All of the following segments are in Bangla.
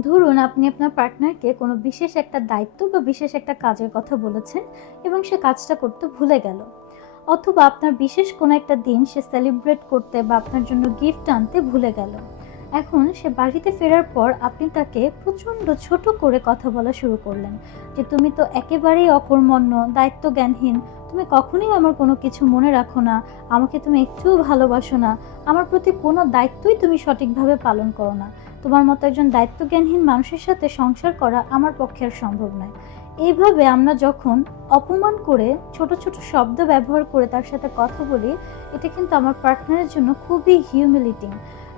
ধরুন আপনি আপনার পার্টনারকে কোনো বিশেষ একটা দায়িত্ব বা বিশেষ একটা কাজের কথা বলেছেন এবং সে কাজটা করতে ভুলে গেল। অথবা আপনার বিশেষ কোনো একটা দিন সে সেলিব্রেট করতে বা আপনার জন্য গিফট আনতে ভুলে গেল। এখন সে বাড়িতে ফেরার পর আপনি তাকে প্রচণ্ড ছোট করে কথা বলা শুরু করলেন যে, "তুমি তো একেবারেই অকর্মণ্য, দায়িত্বজ্ঞানহীন। তুমি কখনোই আমার কোনো কিছু মনে রাখো না। আমাকে তুমি একটুও ভালোবাসো না। আমার প্রতি কোনো দায়িত্বই তুমি সঠিকভাবে পালন করো না। তোমার মতো একজন দায়িত্বজ্ঞানহীন মানুষের সাথে সংসার করা আমার পক্ষে আর সম্ভব নয়।" এইভাবে আমরা যখন অপমান করে ছোট, ছোট শব্দ ব্যবহার করে তার সাথে কথা বলি, এটা কিন্তু আমার পার্টনারের জন্য খুবই হিউমিলিটিং।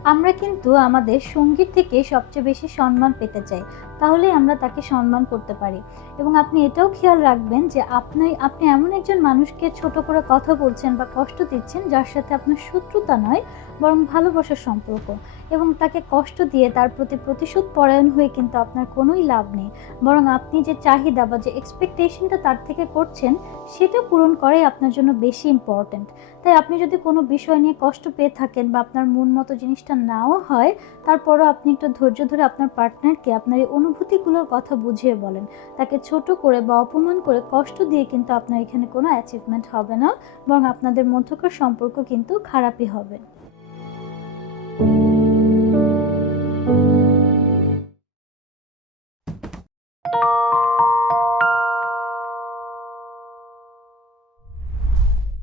আমরা কিন্তু আমাদের সঙ্গীর থেকে সবচেয়ে বেশি সম্মান পেতে চাই। তাহলেই আমরা তাকে সম্মান করতে পারি। এবং আপনি এটাও খেয়াল রাখবেন যে আপনি এমন একজন মানুষকে ছোট করে কথা বলছেন বা কষ্ট দিচ্ছেন যার সাথে আপনার শত্রুতা নয়, বরং ভালোবাসার সম্পর্ক। এবং তাকে কষ্ট দিয়ে তার প্রতি প্রতিশোধ পরায়ণ হয়ে কিন্তু আপনার কোনোই লাভ নেই। বরং আপনি যে চাহিদা বা যে এক্সপেকটেশনটা তার থেকে করছেন, সেটা পূরণ করাই আপনার জন্য বেশি ইম্পর্ট্যান্ট। তাই আপনি যদি কোনো বিষয় নিয়ে কষ্ট পেয়ে থাকেন বা আপনার মন মতো জিনিসটা নাও হয়, তারপরও আপনি একটু ধৈর্য ধরে আপনার পার্টনারকে আপনার এই অনুভূতিগুলোর কথা বুঝিয়ে বলেন। তাকে ছোট করে বা অপমান করে কষ্ট দিয়ে কিন্তু আপনার এখানে কোনো অ্যাচিভমেন্ট হবে না, বরং আপনাদের মধ্যকার সম্পর্ক কিন্তু খারাপই হবে।